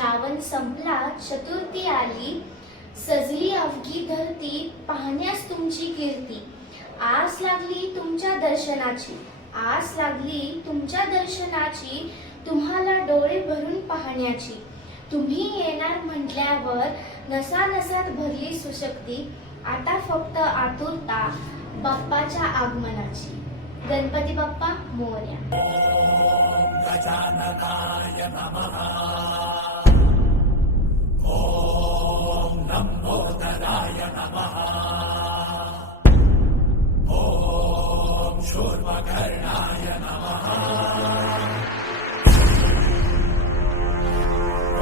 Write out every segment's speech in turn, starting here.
श्रावण संपला, चतुर्थी आली, सजली अवघी धरती, पाहण्यास तुमची कीर्ती. आस लागली तुमच्या दर्शनाची, आस लागली तुमच्या दर्शनाची, तुम्हाला डोळे भरून पाहण्याची. तुम्ही येणार म्हटल्यावर नसा नसात भरली सुशक्ती. आता फक्त आतुरता बाप्पाच्या आगमनाची. गणपती बाप्पा मोरया. गजाननाय नमः. ओम लंबोदराय नमः. ओम शूर्पकर्णाय नमः.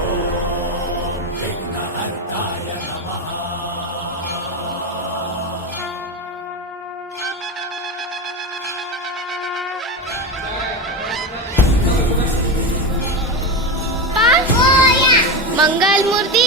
ओम विघ्नहर्ताय नमः. मंगल मूर्ती.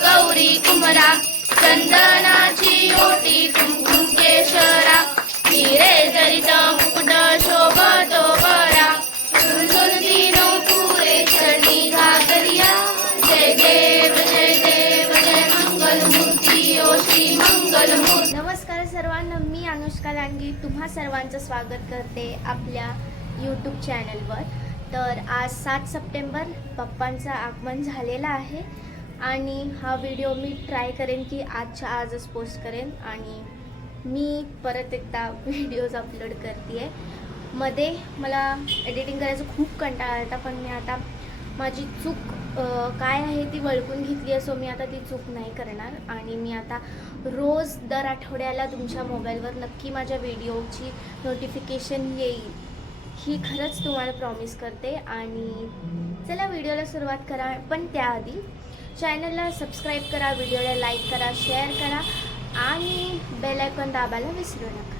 गौरी कुमरा, चंदनाची ओटी कुंकुम केशरा, हिरे जरित मुकुट शोभतो बरा, सुलसुलती नौपुरे चढी घागरिया. जय देव जय मंगल मूर्ती ओ श्री मंगल मूर्ती. नमस्कार सर्वांना, मी अनुष्का लांडगी तुम्हा सर्वांचं स्वागत करते आपल्या यूट्यूब चॅनलवर. तर आज 7 सप्टेंबर बाप्पांचं आगमन झालेलं आहे आणि हा व्हिडिओ मी ट्राय करेन की आजच्या आजच पोस्ट करेन. आणि मी परत एकदा व्हिडिओज अपलोड करते आहे. मध्ये मला एडिटिंग करायचं खूप कंटाळा आला, पण मी आता माझी चूक काय आहे ती वळखून घेतली आहे. सो मी आता ती चूक नाही करणार आणि मी आता रोज दर आठवड्याला तुमच्या मोबाईलवर नक्की माझ्या व्हिडिओची नोटिफिकेशन येईल, ही खरंच तुम्हाला प्रॉमिस करते. आणि चला व्हिडिओला सुरुवात करा, पण त्याआधी चॅनलला सबस्क्राईब करा, व्हिडिओला लाईक करा, शेअर करा आणि बेल आयकॉन दाबायला विसरू नका.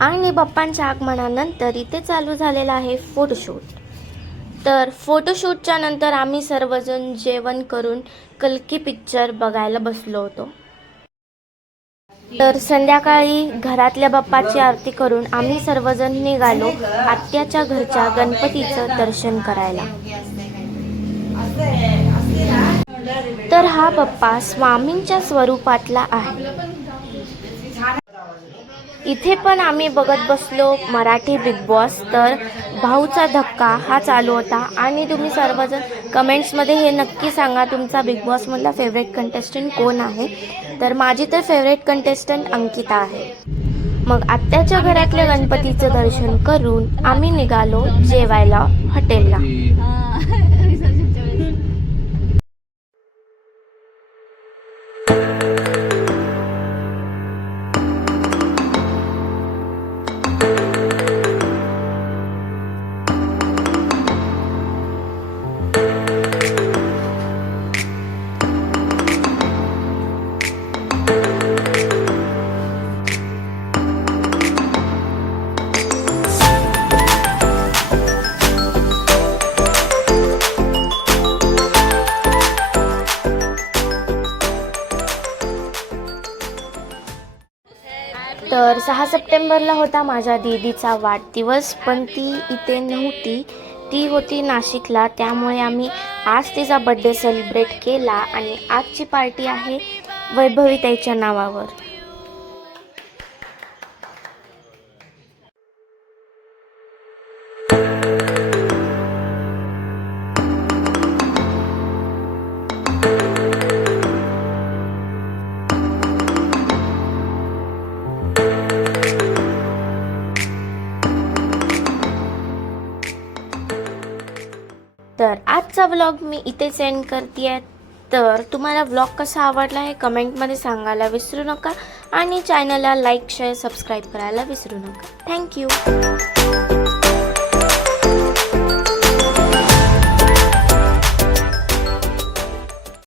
आणि बाप्पांच्या आगमनानंतर इथे चालू झालेला आहे फोटोशूट. तर फोटोशूटच्या नंतर आम्ही सर्वजण जेवण करून कल्की पिक्चर बघायला बसलो होतो. तर संध्याकाळी घरातल्या बाप्पाची आरती करून आम्ही सर्वजण निघालो आत्याच्या घरच्या गणपतीचं दर्शन करायला. तर हा बाप्पा स्वामींच्या स्वरूपातला आहे. इथे पण आम्ही बघत बसलो मराठी बिग बॉस. तर भाऊचा धक्का हा चालू होता आणि तुम्ही सर्वजण कमेंट्समध्ये हे नक्की सांगा तुमचा बिग बॉसमधला फेवरेट कंटेस्टंट कोण आहे. तर माझी तर फेवरेट कंटेस्टंट अंकिता आहे. मग आत्याच्या घरातल्या गणपतीचं दर्शन करून आम्ही निघालो जेवायला हॉटेलला. तर 6 सप्टेंबरला होता माझ्या दीदीचा वाढदिवस, पण ती इथे नव्हती, ती होती नाशिकला. त्यामुळे आम्ही आज तिचा बड्डे सेलिब्रेट केला आणि आजची पार्टी आहे वैभवी ताईच्या नावावर. तर आजचा व्लॉग मी इथे सेंड करते आहे. तर तुम्हाला व्लॉग कसा आवडला हे कमेंटमध्ये सांगायला विसरू नका आणि चॅनलला लाईक शेअर सबस्क्राईब करायला विसरू नका. थँक्यू.